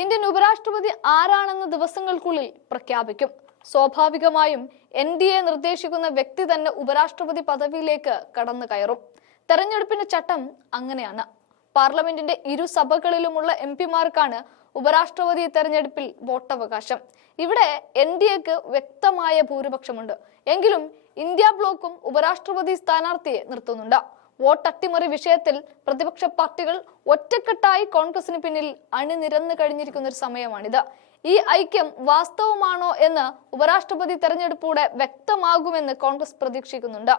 Indian ഉപരാഷ്ട്രപതി ആരാണെന്ന് ദിവസങ്ങൾക്കുള്ളിൽ പ്രഖ്യാപിക്കും. സ്വാഭാവികമായും NDA നിർദ്ദേശിക്കുന്ന വ്യക്തി തന്നെ ഉപരാഷ്ട്രപതി പദവിയിലേക്ക് കടന്നു കയറും. തെരഞ്ഞെടുപ്പിന്റെ ചട്ടം അങ്ങനെയാണ്. പാർലമെന്റിന്റെ ഇരു സഭകളിലുമുള്ള MP-മാർക്കാണ് ഉപരാഷ്ട്രപതി തെരഞ്ഞെടുപ്പിൽ വോട്ടവകാശം. ഇവിടെ NDAക്ക് വ്യക്തമായ ഭൂരിപക്ഷമുണ്ട്. എങ്കിലും ഇന്ത്യ ബ്ലോക്കും ഉപരാഷ്ട്രപതി സ്ഥാനാർത്ഥിയെ നിർത്തുന്നുണ്ട്. വോട്ടട്ടിമറി വിഷയത്തിൽ പ്രതിപക്ഷ പാർട്ടികൾ ഒറ്റക്കെട്ടായി കോൺഗ്രസിന് പിന്നിൽ അണിനിരന്നു കഴിഞ്ഞിരിക്കുന്ന ഒരു സമയമാണിത്. ഈ ഐക്യം വാസ്തവമാണോ എന്ന് ഉപരാഷ്ട്രപതി തെരഞ്ഞെടുപ്പോടെ വ്യക്തമാകുമെന്ന് കോൺഗ്രസ് പ്രതീക്ഷിക്കുന്നുണ്ട്.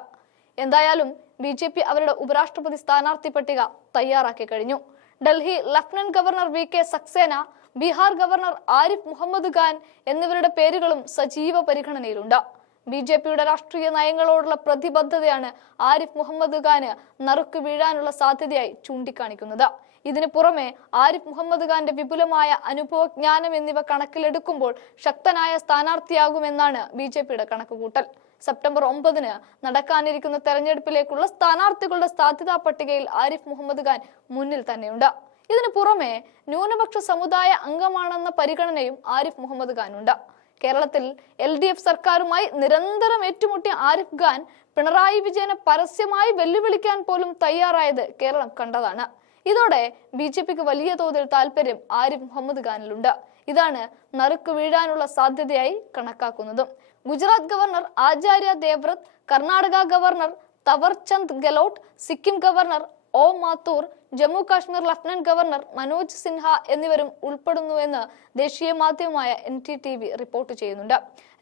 എന്തായാലും BJP അവരുടെ ഉപരാഷ്ട്രപതി സ്ഥാനാർത്ഥി പട്ടിക തയ്യാറാക്കി കഴിഞ്ഞു. Delhi lieutenant governor VK Saxena, Bihar governor Arif Muhammad Khan എന്നിവരുടെ പേരുകളും സജീവ പരിഗണനയിലുണ്ട്. BJPയുടെ രാഷ്ട്രീയ നയങ്ങളോടുള്ള പ്രതിബദ്ധതയാണ് ആരിഫ് മുഹമ്മദ് ഖാന് നറുക്ക് വീഴാനുള്ള സാധ്യതയായി ചൂണ്ടിക്കാണിക്കുന്നത്. ഇതിനു പുറമെ ആരിഫ് മുഹമ്മദ് ഖാന്റെ വിപുലമായ അനുഭവജ്ഞാനം എന്നിവ കണക്കിലെടുക്കുമ്പോൾ ശക്തനായ സ്ഥാനാർത്ഥിയാകുമെന്നാണ് BJPയുടെ കണക്കുകൂട്ടൽ. സെപ്റ്റംബർ 9-ന് നടക്കാനിരിക്കുന്ന തെരഞ്ഞെടുപ്പിലേക്കുള്ള സ്ഥാനാർത്ഥികളുടെ സാധ്യതാ പട്ടികയിൽ ആരിഫ് മുഹമ്മദ് ഖാൻ മുന്നിൽ തന്നെയുണ്ട്. ഇതിനു പുറമെ ന്യൂനപക്ഷ സമുദായ അംഗമാണെന്ന പരിഗണനയും ആരിഫ് മുഹമ്മദ് ഖാനുണ്ട്. കേരളത്തിൽ LDF സർക്കാരുമായി നിരന്തരം ഏറ്റുമുട്ടിയ ആരിഫ് ഖാൻ പിണറായി വിജയനെ പരസ്യമായി വെല്ലുവിളിക്കാൻ പോലും തയ്യാറായത് കേരളം കണ്ടതാണ്. ഇതോടെ BJPക്ക് വലിയ തോതിൽ താല്പര്യം ആരിഫ് മുഹമ്മദ് ഖാനിലുണ്ട്. ഇതാണ് നറുക്ക് വീഴാനുള്ള സാധ്യതയായി കണക്കാക്കുന്നതും. Gujarat governor Acharya Devvrat, Karnataka governor Thaawarchand Gehlot, Sikkim governor O Mathur, Jammu Kashmir lieutenant governor Manoj Sinha എന്നിവരും ഉൾപ്പെടുന്നുവെന്ന് ദേശീയ മാധ്യമമായ NDTV റിപ്പോർട്ട് ചെയ്യുന്നുണ്ട്.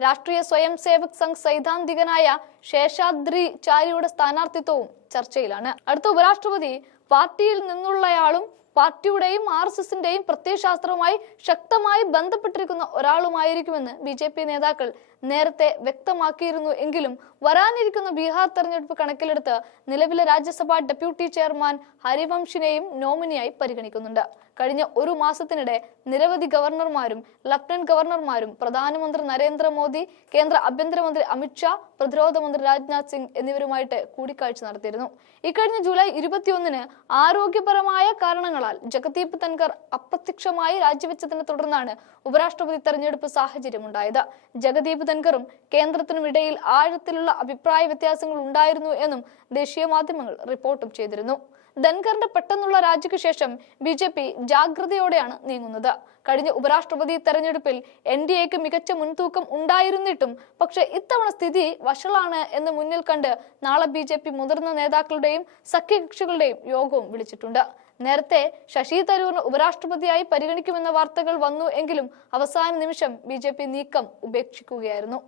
രാഷ്ട്രീയ സ്വയം സേവക് സംഘ് സൈദ്ധാന്തികനായ ശേഷാദ്രി ചാരിയുടെ സ്ഥാനാർത്ഥിത്വവും ചർച്ചയിലാണ്. അടുത്ത ഉപരാഷ്ട്രപതി പാർട്ടിയിൽ നിന്നുള്ളയാളും പാർട്ടിയുടെയും RSSന്റെയും പ്രത്യയശാസ്ത്രവുമായി ശക്തമായി ബന്ധപ്പെട്ടിരിക്കുന്ന ഒരാളുമായിരിക്കുമെന്ന് BJP നേതാക്കൾ നേരത്തെ വ്യക്തമാക്കിയിരുന്നു. എങ്കിലും വരാനിരിക്കുന്ന ബീഹാർ തെരഞ്ഞെടുപ്പ് കണക്കിലെടുത്ത് നിലവിലെ രാജ്യസഭാ ഡെപ്യൂട്ടി ചെയർമാൻ ഹരിവംശിനെയും നോമിനിയായി പരിഗണിക്കുന്നുണ്ട്. കഴിഞ്ഞ ഒരു മാസത്തിനിടെ നിരവധി ഗവർണർമാരും ലഫ്റ്റനന്റ് ഗവർണർമാരും പ്രധാനമന്ത്രി നരേന്ദ്രമോദി, കേന്ദ്ര ആഭ്യന്തരമന്ത്രി അമിത്ഷാ, പ്രതിരോധ മന്ത്രി രാജ്നാഥ് സിംഗ് എന്നിവരുമായിട്ട് കൂടിക്കാഴ്ച നടത്തിയിരുന്നു. ഇക്കഴിഞ്ഞ ജൂലൈ 21-ന് ആരോഗ്യപരമായ കാരണങ്ങളാൽ ജഗദീപ് ധൻഖർ അപ്രത്യക്ഷമായി രാജിവെച്ചതിനെ തുടർന്നാണ് ഉപരാഷ്ട്രപതി തെരഞ്ഞെടുപ്പ് സാഹചര്യമുണ്ടായത്. ജഗദീപ് ധൻഖറും കേന്ദ്രത്തിനും ഇടയിൽ ആഴത്തിലുള്ള അഭിപ്രായ വ്യത്യാസങ്ങൾ ഉണ്ടായിരുന്നു എന്നും ദേശീയ മാധ്യമങ്ങൾ റിപ്പോർട്ടും ചെയ്തിരുന്നു. ധൻഖറിന്റെ പെട്ടെന്നുള്ള രാജിക്ക് ശേഷം BJP ജാഗ്രതയോടെയാണ് നീങ്ങുന്നത്. കഴിഞ്ഞ ഉപരാഷ്ട്രപതി തെരഞ്ഞെടുപ്പിൽ NDAക്ക് മികച്ച മുൻതൂക്കം ഉണ്ടായിരുന്നിട്ടും പക്ഷേ ഇത്തവണ സ്ഥിതി വഷളാണ് എന്ന് മുന്നിൽ കണ്ട് നാളെ BJP മുതിർന്ന നേതാക്കളുടെയും സഖ്യകക്ഷികളുടെയും യോഗവും വിളിച്ചിട്ടുണ്ട്. നേരത്തെ ശശി തരൂരിന് ഉപരാഷ്ട്രപതിയായി പരിഗണിക്കുമെന്ന വാർത്തകൾ വന്നു എങ്കിലും അവസാന നിമിഷം BJP നീക്കം ഉപേക്ഷിക്കുകയായിരുന്നു.